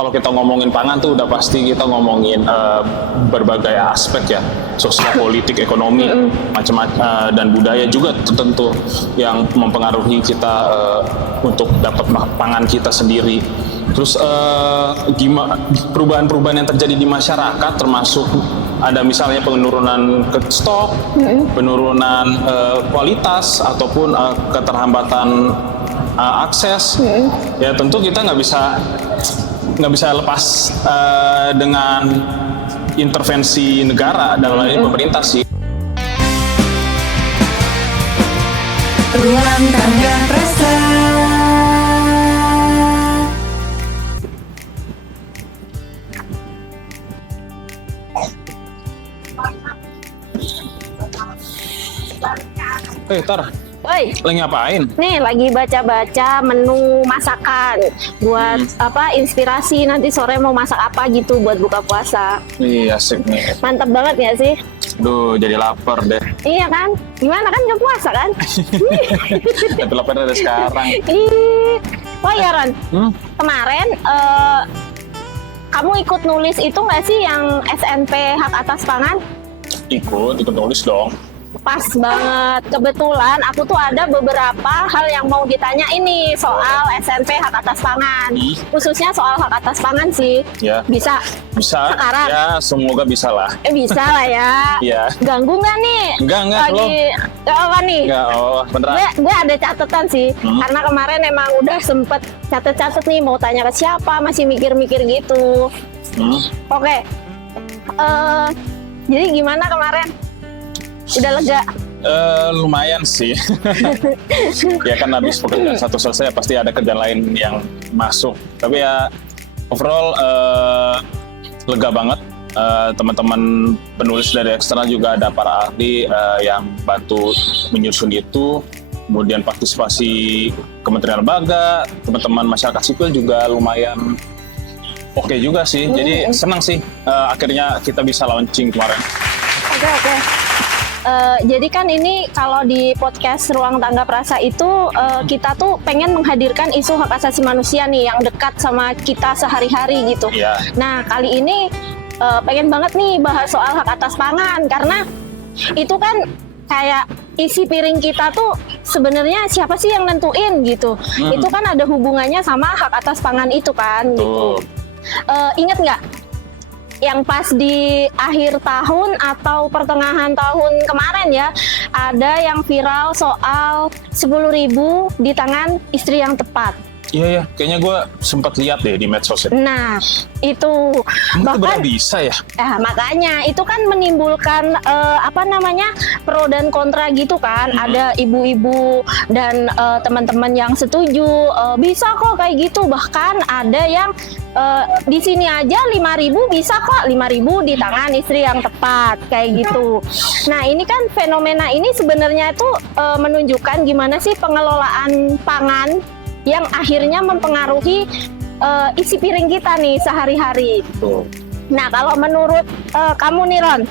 kalau kita ngomongin pangan tuh udah pasti kita ngomongin berbagai aspek ya, sosial, politik, ekonomi, macam-macam, dan budaya juga tentu yang mempengaruhi kita untuk dapat pangan kita sendiri. Terus gimana perubahan-perubahan yang terjadi di masyarakat, termasuk ada misalnya penurunan stok, penurunan kualitas ataupun keterhambatan akses. Ya tentu kita nggak bisa lepas dengan intervensi negara dan lain pemerintah sih. Ruang Tangga Prasa. Tar, Oi, lagi ngapain? nih lagi baca-baca menu masakan buat inspirasi nanti sore mau masak apa gitu buat buka puasa. Iya, asik nih. Mantap banget ya sih? Duh, jadi lapar deh. Iya kan? Gimana kan nggak puasa kan? Tapi lapar dari sekarang. Ih. Oh ya Ron, kemarin kamu ikut nulis itu nggak sih yang SNP hak atas pangan? Ikut nulis dong. Pas banget, kebetulan aku tuh ada beberapa hal yang mau ditanya ini soal SNP hak atas pangan, khususnya soal hak atas pangan sih. Ya. Bisa sekarang? Ya, semoga bisa lah. Bisa lah ya. Iya. Ganggu nggak nih? Enggak Lagi apa nih? Enggak, beneran. Gue ada catatan sih, karena kemarin emang udah sempet catet-catet nih mau tanya ke siapa, masih mikir-mikir gitu. Oke. Jadi gimana kemarin? Udah lega? Lumayan sih. Ya kan habis pekerjaan satu selesai pasti ada kerjaan lain yang masuk. Tapi ya overall lega banget. Teman-teman penulis dari eksternal juga ada para ahli yang bantu menyusun itu. Kemudian partisipasi kementerian lembaga, teman-teman masyarakat sipil juga lumayan oke juga sih. Jadi senang sih akhirnya kita bisa launching kemarin. Oke. Jadi kan ini kalau di podcast Ruang Tangga Prasa itu kita tuh pengen menghadirkan isu hak asasi manusia nih yang dekat sama kita sehari-hari gitu. Yeah. Nah kali ini pengen banget nih bahas soal hak atas pangan karena itu kan kayak isi piring kita tuh sebenarnya siapa sih yang nentuin gitu. Itu kan ada hubungannya sama hak atas pangan itu kan. Gitu. Ingat nggak? Yang pas di akhir tahun atau pertengahan tahun kemarin ya, ada yang viral soal 10.000 di tangan istri yang tepat. Iya, kayaknya gue sempat lihat deh di medsos. Nah, itu bahkan bisa ya. Makanya itu kan menimbulkan pro dan kontra gitu kan. Ada ibu-ibu dan teman-teman yang setuju bisa kok kayak gitu. Bahkan ada yang di sini aja 5.000 bisa kok, 5.000 di tangan istri yang tepat kayak gitu. Nah, ini kan fenomena ini sebenarnya itu menunjukkan gimana sih pengelolaan pangan yang akhirnya mempengaruhi isi piring kita nih sehari-hari. Nah, kalau menurut kamu nih Ron,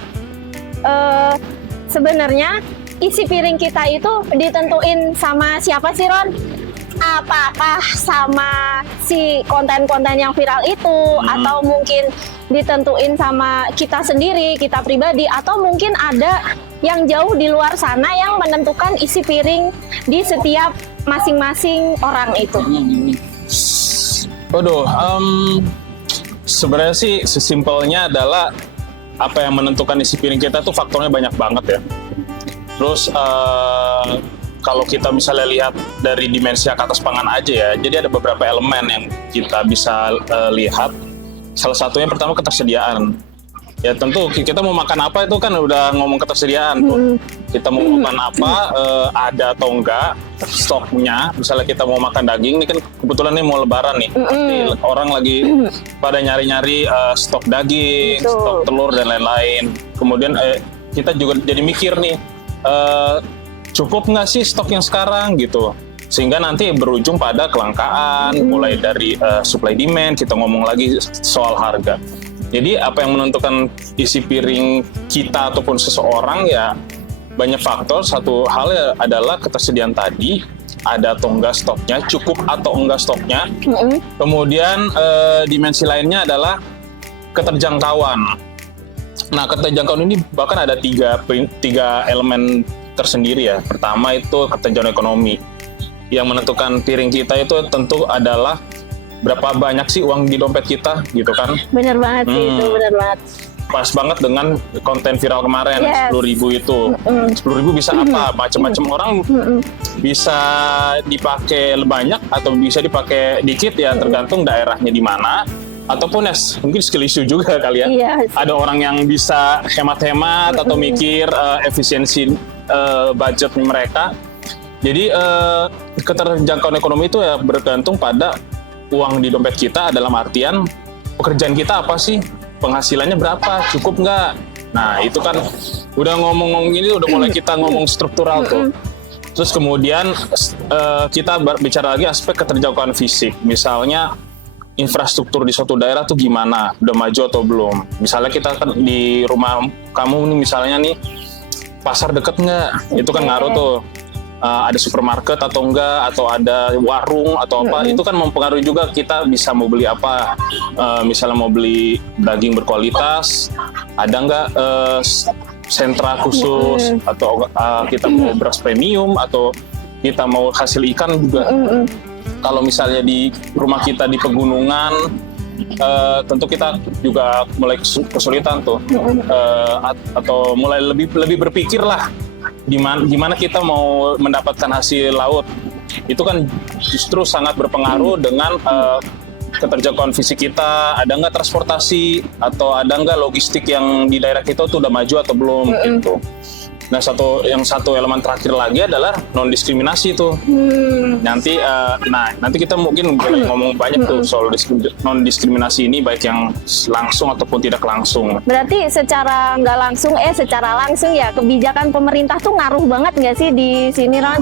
sebenarnya isi piring kita itu ditentuin sama siapa sih Ron? Apakah sama si konten-konten yang viral itu, atau mungkin ditentuin sama kita sendiri, kita pribadi, atau mungkin ada yang jauh di luar sana yang menentukan isi piring di setiap masing-masing orang itu? Sebenarnya sih sesimpelnya adalah apa yang menentukan isi piring kita tuh faktornya banyak banget ya. Terus kalau kita misalnya lihat dari dimensi hak atas pangan aja ya, jadi ada beberapa elemen yang kita bisa lihat. Salah satunya pertama ketersediaan. Ya tentu kita mau makan apa itu kan udah ngomong ketersediaan tuh. Kita mau makan apa, ada atau enggak stoknya. Misalnya kita mau makan daging, ini kan kebetulan nih mau lebaran nih. Orang lagi pada nyari-nyari stok daging, stok telur dan lain-lain. Kemudian kita juga jadi mikir nih, cukup nggak sih stok yang sekarang gitu. Sehingga nanti berujung pada kelangkaan, mulai dari supply demand, kita ngomong lagi soal harga. Jadi apa yang menentukan isi piring kita ataupun seseorang ya banyak faktor. Satu hal ya adalah ketersediaan tadi, ada atau enggak stoknya, cukup atau enggak stoknya. Kemudian dimensi lainnya adalah keterjangkauan. Nah, keterjangkauan ini bahkan ada tiga elemen tersendiri ya. Pertama itu keterjangkauan ekonomi. Yang menentukan piring kita itu tentu adalah berapa banyak sih uang di dompet kita, gitu kan? Bener banget sih itu, bener banget. Pas banget dengan konten viral kemarin, Yes. 10.000 itu. 10.000 bisa apa? Macam-macam orang bisa dipakai banyak atau bisa dipakai dikit ya, tergantung daerahnya di mana. Ataupun ya mungkin skill issue juga kali ya. Iya. Ada orang yang bisa hemat-hemat atau mikir efisiensi budget mereka. Jadi keterjangkauan ekonomi itu ya bergantung pada uang di dompet kita, dalam artian pekerjaan kita apa sih? Penghasilannya berapa? Cukup nggak? Nah, itu kan udah ngomong-ngomong ini udah mulai kita ngomong struktural tuh. Terus kemudian kita bicara lagi aspek keterjangkauan fisik. Misalnya infrastruktur di suatu daerah tuh gimana? Udah maju atau belum? Misalnya kita kan di rumah kamu nih misalnya nih, pasar deket nggak? Itu kan ngaruh tuh. Ada supermarket atau enggak, atau ada warung atau apa, itu kan mempengaruhi juga kita bisa mau beli apa. Misalnya mau beli daging berkualitas, ada enggak sentra khusus, atau kita mau beras premium, atau kita mau hasil ikan juga. Kalau misalnya di rumah kita di pegunungan, tentu kita juga mulai kesulitan tuh, atau mulai lebih berpikir lah gimana kita mau mendapatkan hasil laut. Itu kan justru sangat berpengaruh dengan keterjangkauan fisik kita. Ada nggak transportasi atau ada nggak logistik yang di daerah kita tuh udah maju atau belum gitu. Nah, satu elemen terakhir lagi adalah non diskriminasi tuh. Nanti kita mungkin boleh ngomong banyak tuh soal non diskriminasi ini, baik yang langsung ataupun tidak langsung. Berarti secara langsung ya kebijakan pemerintah tuh ngaruh banget nggak sih di sini, Ron?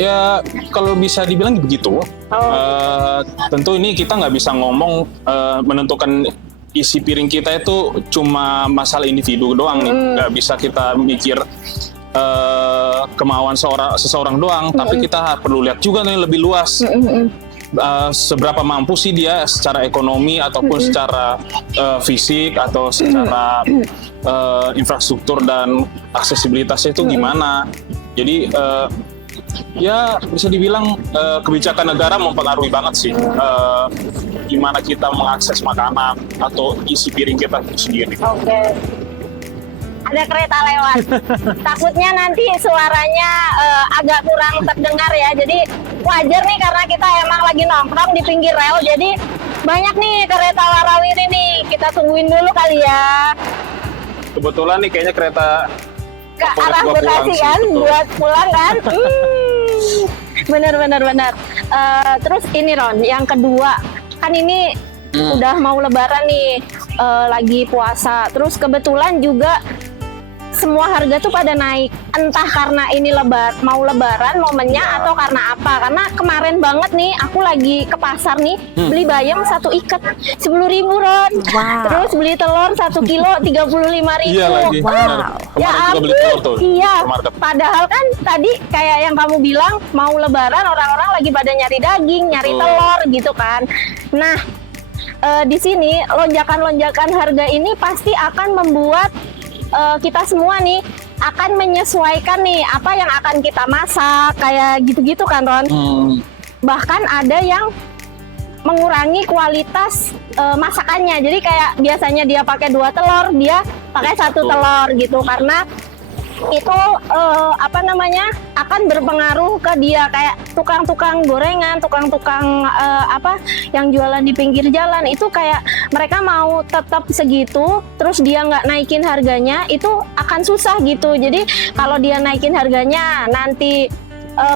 Ya kalau bisa dibilang begitu. Tentu ini kita nggak bisa ngomong menentukan isi piring kita itu cuma masalah individu doang nih, nggak bisa kita mikir kemauan seseorang doang, tapi kita perlu lihat juga nih lebih luas. Seberapa mampu sih dia secara ekonomi ataupun secara fisik atau secara infrastruktur dan aksesibilitasnya itu gimana. Jadi ya bisa dibilang kebijakan negara mempengaruhi banget sih gimana kita mengakses makanan atau isi piring kita sendiri. Oke. Ada kereta lewat. Takutnya nanti suaranya agak kurang terdengar ya. Jadi wajar nih karena kita emang lagi nongkrong di pinggir rel. Jadi banyak nih kereta warawiri nih. Kita tungguin dulu kali ya. Kebetulan nih kayaknya kereta Ke arah Bekasi kan, buat pulang kan. Bener. Terus ini Ron, yang kedua. Kan ini udah mau lebaran nih, lagi puasa. Terus kebetulan juga semua harga tuh pada naik. Entah karena ini mau lebaran momennya atau karena apa. Karena kemarin banget nih aku lagi ke pasar nih beli bayam 1 ikat 10.000 Ron. Terus beli telur 1 kilo 35.000. Iya lagi. Ya ampun. Iya. Padahal kan tadi kayak yang kamu bilang mau lebaran orang-orang lagi pada nyari daging, nyari telur gitu kan. Nah, di sini lonjakan-lonjakan harga ini pasti akan membuat kita semua nih akan menyesuaikan nih apa yang akan kita masak kayak gitu-gitu kan Ron. Bahkan ada yang mengurangi kualitas masakannya. Jadi kayak biasanya dia pakai 2 telur, dia pakai 1 telur gitu karena itu akan berpengaruh ke dia, kayak tukang-tukang gorengan, tukang-tukang yang jualan di pinggir jalan itu kayak mereka mau tetap segitu, terus dia nggak naikin harganya itu akan susah gitu. Jadi kalau dia naikin harganya nanti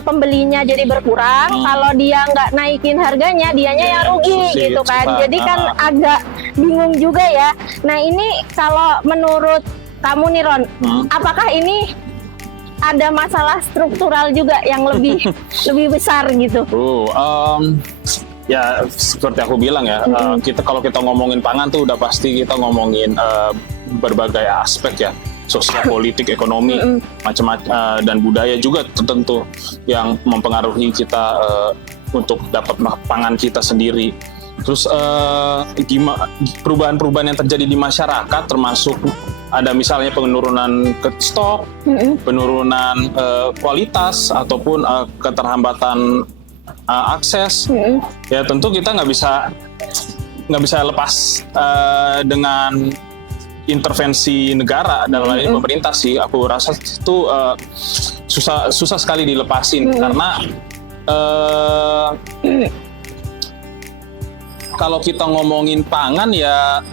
pembelinya jadi berkurang, kalau dia nggak naikin harganya dianya yang rugi gitu kan. Jadi kan agak bingung juga ya. Nah ini kalau menurut kamu nih Ron, apakah ini ada masalah struktural juga yang lebih besar gitu? Ya seperti aku bilang ya, kalau kita ngomongin pangan tuh udah pasti kita ngomongin berbagai aspek ya. sosial, politik, ekonomi, macam-macam, dan budaya juga tentu yang mempengaruhi kita untuk dapat pangan kita sendiri. Terus perubahan-perubahan yang terjadi di masyarakat, termasuk ada misalnya penurunan stok, penurunan kualitas ataupun keterhambatan akses. Ya tentu kita nggak bisa lepas dengan intervensi negara dalam hal ini pemerintah sih. Aku rasa itu susah sekali dilepasin karena kalau kita ngomongin pangan ya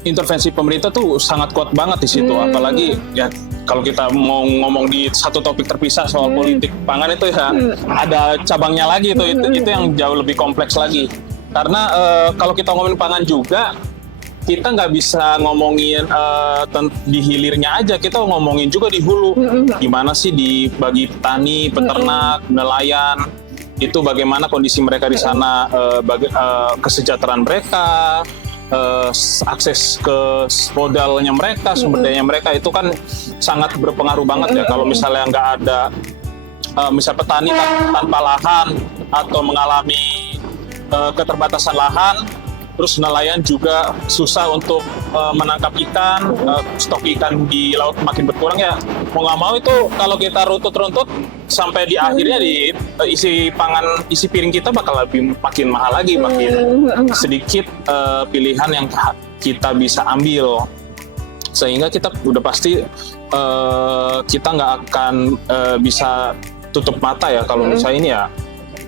intervensi pemerintah tuh sangat kuat banget di situ. Apalagi ya kalau kita mau ngomong di satu topik terpisah soal politik pangan itu ya ada cabangnya lagi itu yang jauh lebih kompleks lagi. Karena kalau kita ngomongin pangan juga kita nggak bisa ngomongin di hilirnya aja, kita ngomongin juga di hulu. Gimana sih bagi petani, peternak, nelayan, itu bagaimana kondisi mereka di sana, kesejahteraan mereka, akses ke modalnya mereka, sumber dayanya mereka, itu kan sangat berpengaruh banget ya. Kalau misalnya nggak ada, misalnya petani tanpa lahan atau mengalami keterbatasan lahan, terus nelayan juga susah untuk menangkap ikan, stok ikan di laut makin berkurang ya. Mau nggak mau itu kalau kita runtut sampai di akhirnya isi piring kita bakal makin mahal lagi, makin sedikit pilihan yang kita bisa ambil. Sehingga kita udah pasti kita nggak akan bisa tutup mata ya kalau misalnya ini ya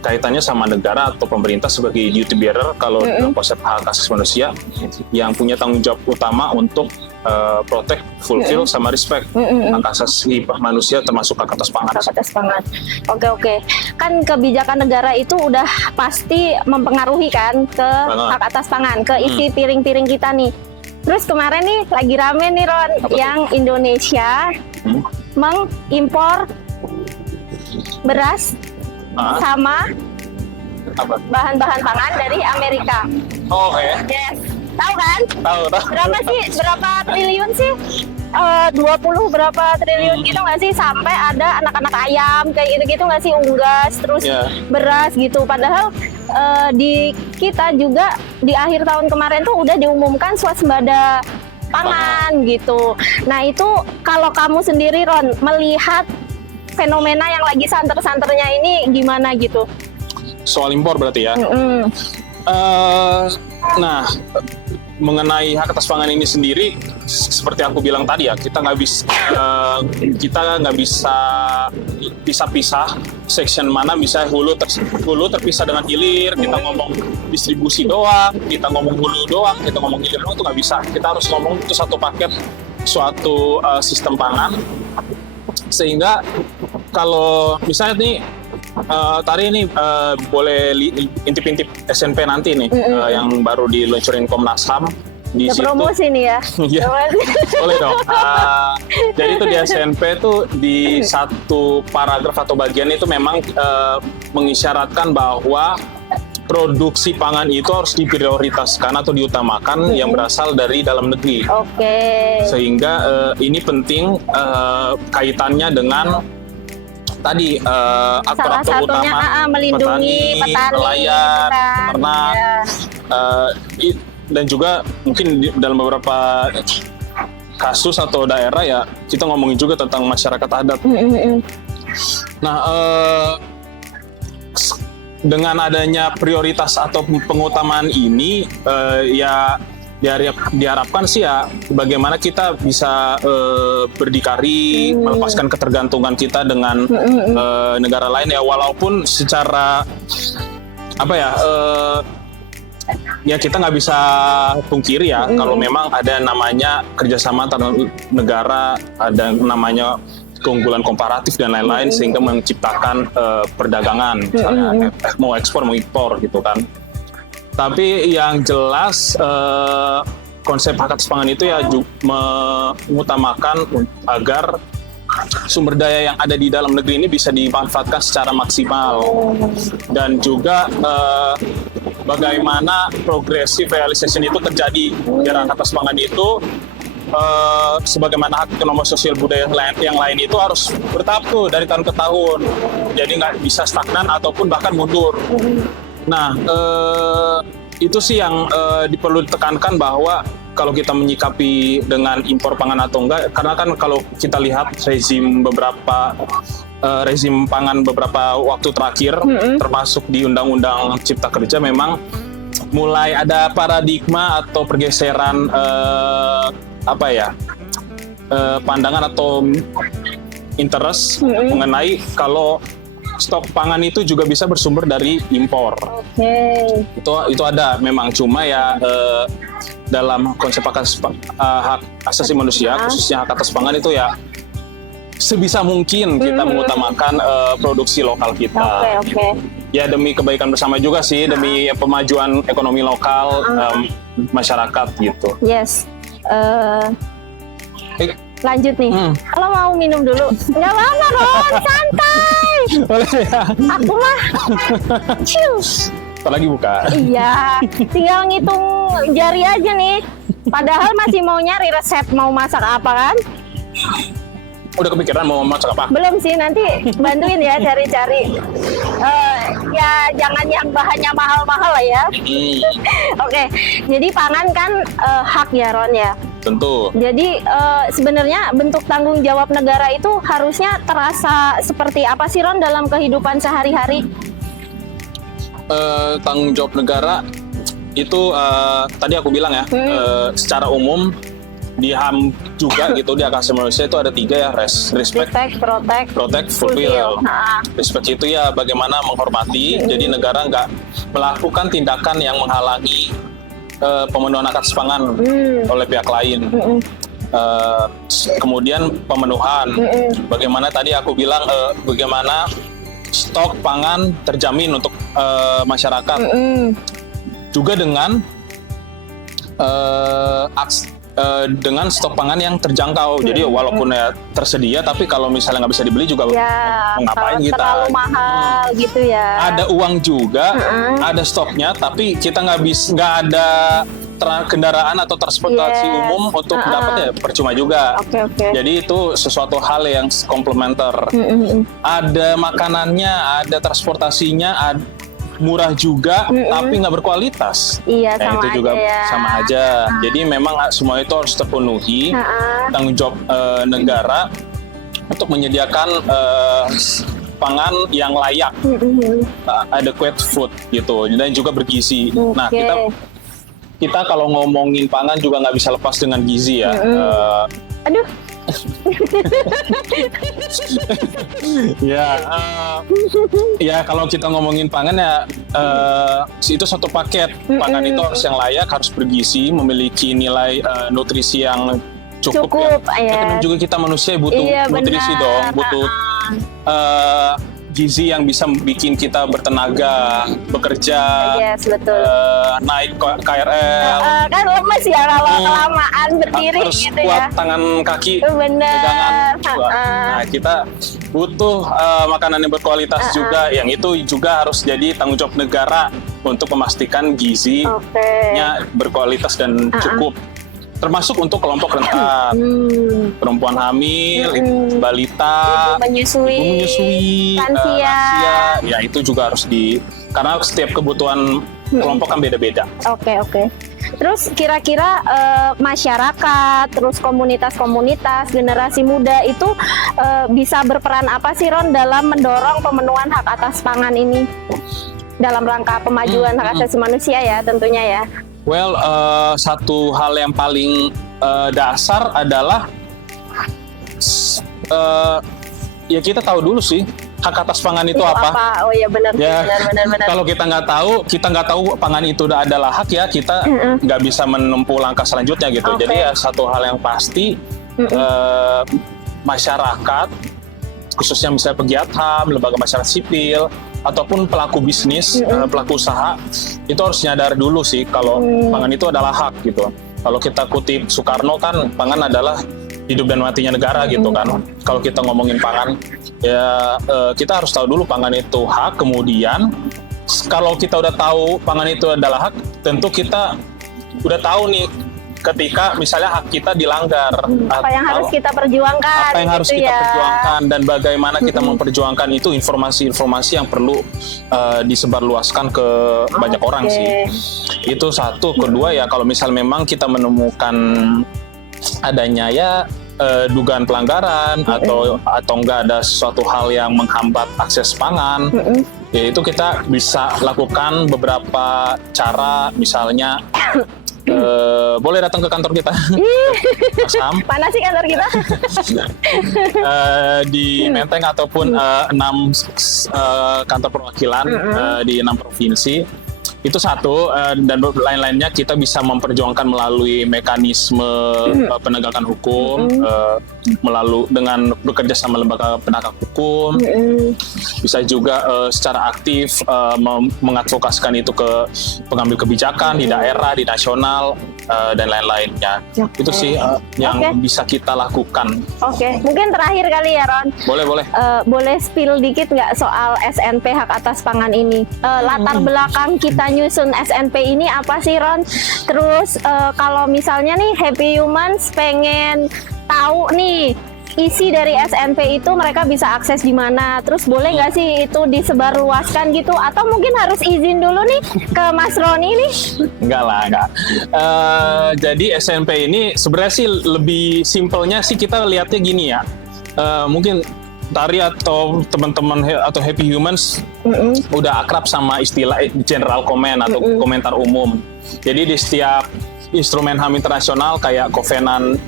kaitannya sama negara atau pemerintah sebagai duty bearer kalau dalam konsep hak asasi manusia yang punya tanggung jawab utama untuk protect, fulfill, sama respect hak asasi manusia termasuk hak atas pangan. Hak atas pangan. Oke. Kan kebijakan negara itu udah pasti mempengaruhi kan ke hak atas pangan, ke isi piring-piring kita nih. Terus kemarin nih lagi rame nih Ron, yang Indonesia mengimpor beras sama bahan-bahan pangan dari Amerika. Oh ya? Yes. Tahu kan? Tahu. Berapa triliun sih? 20 berapa triliun gitu nggak sih? Sampai ada anak-anak ayam kayak gitu-gitu nggak sih? Unggas, terus beras gitu. Padahal di kita juga di akhir tahun kemarin tuh udah diumumkan swasembada pangan gitu. Nah itu kalau kamu sendiri Ron melihat fenomena yang lagi santer-santernya ini gimana gitu? Soal impor berarti ya? Nah, mengenai hak atas pangan ini sendiri, seperti aku bilang tadi ya, kita nggak bisa pisah-pisah section mana bisa hulu terpisah dengan hilir. Kita ngomong distribusi doang, kita ngomong hulu doang, kita ngomong hilir doang, itu nggak bisa. Kita harus ngomong itu satu paket, suatu sistem pangan. Sehingga kalau misalnya nih tadi ini boleh intip-intip SNP nanti nih yang baru diluncurin Komnas HAM di situ. Promosi nih ya. Iya. Boleh dong. Jadi itu di SNP tuh di satu paragraf atau bagian itu memang mengisyaratkan bahwa produksi pangan itu harus diprioritaskan atau diutamakan yang berasal dari dalam negeri. Oke. Sehingga ini penting kaitannya dengan tadi aktor-aktor utama melindungi petani, nelayan, peternak, dan juga mungkin dalam beberapa kasus atau daerah ya kita ngomongin juga tentang masyarakat adat. Nah, dengan adanya prioritas atau pengutamaan ini ya diharapkan sih ya bagaimana kita bisa berdikari melepaskan ketergantungan kita dengan negara lain ya, walaupun secara apa ya ya kita nggak bisa pungkiri ya kalau memang ada namanya kerjasama antar negara, ada namanya keunggulan komparatif dan lain-lain sehingga menciptakan perdagangan misalnya mau ekspor mau impor gitu kan. Tapi yang jelas konsep hak atas pangan itu ya mengutamakan agar sumber daya yang ada di dalam negeri ini bisa dimanfaatkan secara maksimal dan juga bagaimana progressive realization itu terjadi biar hak atas pangan itu sebagaimana hak ekonomi sosial budaya yang lain itu harus bertahap tuh dari tahun ke tahun. Jadi nggak bisa stagnan ataupun bahkan mundur. Nah, itu sih yang perlu ditekankan bahwa kalau kita menyikapi dengan impor pangan atau enggak, karena kan kalau kita lihat rezim pangan beberapa waktu terakhir, termasuk di Undang-Undang Cipta Kerja, memang mulai ada paradigma atau pergeseran pandangan atau interest mengenai kalau stok pangan itu juga bisa bersumber dari impor. Itu ada memang, cuma ya dalam konsep hak asasi manusia, khususnya hak atas pangan itu ya sebisa mungkin kita mengutamakan produksi lokal kita. Ya demi kebaikan bersama juga sih, demi pemajuan ekonomi lokal masyarakat gitu. Yes. Lanjut nih. Kalau mau minum dulu, nggak apa-apa Ron, santai. Boleh ya? Aku mah chill. Apalagi buka. Iya, tinggal ngitung jari aja nih. Padahal masih mau nyari resep mau masak apa kan? Udah kepikiran mau masak apa? Belum sih, nanti bantuin ya cari-cari. Ya jangan yang bahannya mahal-mahal lah ya. Oke, jadi pangan kan hak ya Ron ya. Tentu. Jadi sebenarnya bentuk tanggung jawab negara itu harusnya terasa seperti apa sih Ron dalam kehidupan sehari-hari? Tanggung jawab negara itu tadi aku bilang ya, secara umum di HAM juga gitu, di hak asasi manusia itu ada 3 ya, respect, protect, fulfill. Respect itu ya bagaimana menghormati, jadi negara nggak melakukan tindakan yang menghalangi pemenuhan hak atas pangan oleh pihak lain. Kemudian pemenuhan, bagaimana tadi aku bilang bagaimana stok pangan terjamin untuk masyarakat, juga dengan dengan stok pangan yang terjangkau. Jadi walaupun ya tersedia, tapi kalau misalnya nggak bisa dibeli juga ya, ngapain kita? Terlalu mahal gitu ya. Ada uang juga, ada stoknya, tapi kita nggak ada kendaraan atau transportasi umum untuk dapatnya, percuma juga. Jadi itu sesuatu hal yang komplementer. Ada makanannya, ada transportasinya, murah juga, tapi nggak berkualitas. Iya, nah, sama itu juga aja ya. sama aja. Jadi memang semua itu harus terpenuhi. Tanggung jawab negara untuk menyediakan pangan yang layak, adequate food gitu, dan juga bergizi. Nah, kita kalau ngomongin pangan juga nggak bisa lepas dengan gizi ya. Aduh. Ya kalau kita ngomongin pangan ya itu satu paket. Pangan itu harus yang layak, harus bergizi, memiliki nilai nutrisi yang cukup ya. Karena juga kita manusia butuh nutrisi dong, butuh gizi yang bisa bikin kita bertenaga, bekerja, naik KRL. Kan lemes ya kalau kelamaan berdiri harus gitu kuat ya. Tangan kaki, Bener. Nah, kita butuh makanan yang berkualitas juga, yang itu juga harus jadi tanggung jawab negara untuk memastikan gizinya berkualitas dan cukup. Termasuk untuk kelompok rentan, perempuan hamil, balita, ibu menyusui, lansia, ya itu juga harus karena setiap kebutuhan kelompok kan beda-beda. Oke. Terus kira-kira masyarakat, terus komunitas-komunitas, generasi muda itu bisa berperan apa sih Ron dalam mendorong pemenuhan hak atas pangan ini? Dalam rangka pemajuan hak asasi manusia ya tentunya ya. Well, satu hal yang paling dasar adalah ya kita tahu dulu sih hak atas pangan itu apa. Oh iya benar. Kalau kita nggak tahu pangan itu adalah hak ya, kita nggak bisa menempuh langkah selanjutnya gitu. Jadi ya satu hal yang pasti masyarakat, khususnya misalnya pegiat HAM, lembaga masyarakat sipil, ataupun pelaku bisnis, pelaku usaha, itu harus nyadar dulu sih kalau pangan itu adalah hak gitu. Kalau kita kutip Soekarno kan, pangan adalah hidup dan matinya negara gitu kan. Kalau kita ngomongin pangan, ya kita harus tahu dulu pangan itu hak. Kemudian kalau kita udah tahu pangan itu adalah hak, tentu kita udah tahu nih ketika misalnya hak kita dilanggar. Apa yang harus kita perjuangkan? Apa yang harus gitu kita ya. perjuangkan dan bagaimana kita memperjuangkan itu informasi-informasi yang perlu disebarluaskan ke banyak orang sih. Itu satu. Kedua ya kalau misal memang kita menemukan adanya ya dugaan pelanggaran atau enggak ada sesuatu hal yang menghambat akses pangan, ya itu kita bisa lakukan beberapa cara, misalnya boleh datang ke kantor kita. Sam. Mana sih kantor kita? Di Menteng ataupun 6 kantor perwakilan di 6 provinsi. Itu satu, dan lain-lainnya kita bisa memperjuangkan melalui mekanisme penegakan hukum, melalui dengan bekerja sama lembaga penegak hukum, bisa juga secara aktif mengadvokasikan itu ke pengambil kebijakan di daerah, di nasional, dan lain-lainnya. Itu sih yang bisa kita lakukan. Oke, mungkin terakhir kali ya Ron. Boleh. Boleh spill dikit nggak soal SNP hak atas pangan ini? Latar belakang kita nyusun SNP ini apa sih Ron? Terus kalau misalnya nih Happy Humans pengen tahu nih isi dari SNP itu mereka bisa akses di mana? Terus boleh nggak sih itu disebarluaskan gitu? Atau mungkin harus izin dulu nih ke Mas Roni nih? Enggak. Jadi SNP ini sebenarnya sih lebih simpelnya sih kita lihatnya gini ya. Mungkin Tari atau teman-teman atau Happy Humans udah akrab sama istilah general comment atau komentar umum. Jadi di setiap instrumen HAM internasional kayak Kovenan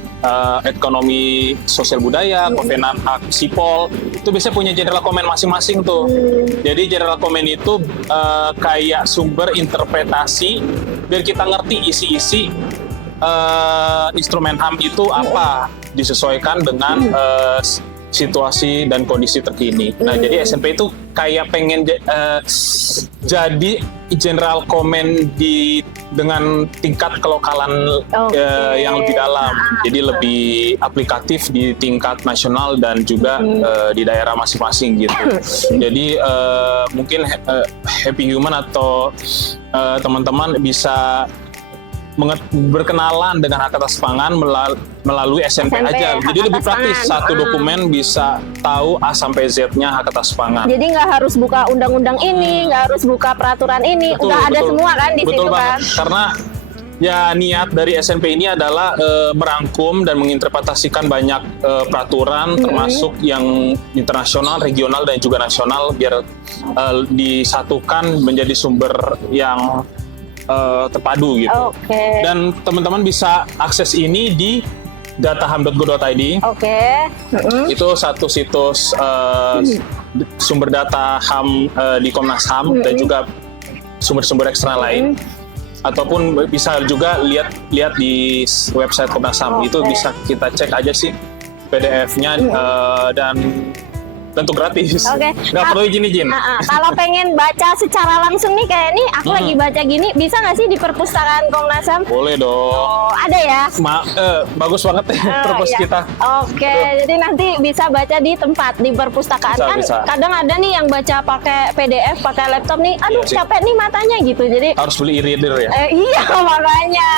Ekonomi Sosial Budaya, Kovenan Hak Sipol, itu biasanya punya general comment masing-masing tuh. Jadi general comment itu kayak sumber interpretasi biar kita ngerti isi-isi instrumen HAM itu apa, disesuaikan dengan situasi dan kondisi terkini. Nah, jadi SNP itu kayak pengen jadi general comment dengan tingkat kelokalan yang lebih dalam. Jadi lebih aplikatif di tingkat nasional dan juga di daerah masing-masing gitu. Jadi mungkin Happy Human atau teman-teman bisa berkenalan dengan hak atas pangan melalui SMP aja. Jadi lebih praktis, satu dokumen bisa tahu A sampai Z-nya hak atas pangan. Jadi nggak harus buka undang-undang ini, nggak harus buka peraturan ini, udah ada semua kan di situ kan. Karena ya niat dari SMP ini adalah merangkum dan menginterpretasikan banyak peraturan termasuk yang internasional, regional dan juga nasional biar disatukan menjadi sumber yang terpadu gitu. Dan teman-teman bisa akses ini di dataham.go.id. Itu satu situs sumber data HAM di Komnas HAM dan juga sumber-sumber ekstra lain. Ataupun bisa juga lihat di website Komnas HAM. Itu bisa kita cek aja sih PDF-nya dan tentu gratis. Nggak perlu izin. Kalau pengen baca secara langsung nih kayak nih, aku lagi baca gini, bisa nggak sih di perpustakaan Komnas HAM? Boleh dong. Ada ya? Bagus banget ya perpus kita. Jadi nanti bisa baca di tempat di perpustakaan bisa. Kadang ada nih yang baca pakai PDF, pakai laptop nih, aduh capek nih matanya gitu. Jadi harus beli e-reader ya. Iya makanya.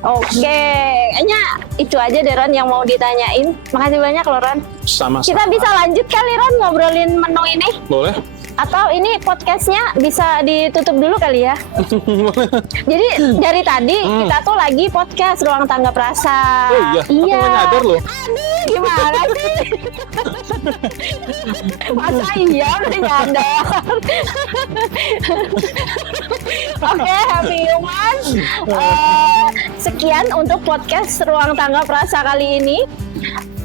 Kayaknya itu aja deh Ron yang mau ditanyain. Makasih banyak loh Ron. Sama-sama. Kita bisa lanjut kali Ron ngobrolin menu ini? Boleh. Atau ini podcastnya bisa ditutup dulu kali ya? Jadi dari tadi kita tuh lagi podcast Ruang Tanggap Rasa. Oh iya, aku nggak nyadar loh. Aduh, gimana sih? Masa iya udah nyadar? Happy Humans. Sekian untuk podcast Ruang Tanggap Rasa kali ini.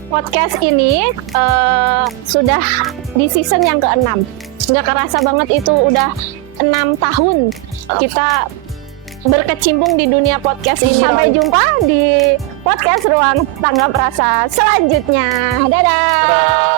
Podcast ini sudah di season yang ke-6. Nggak kerasa banget itu udah 6 tahun kita berkecimpung di dunia podcast ini. Sampai jumpa di podcast Ruang Tanggap Rasa selanjutnya. Dadah.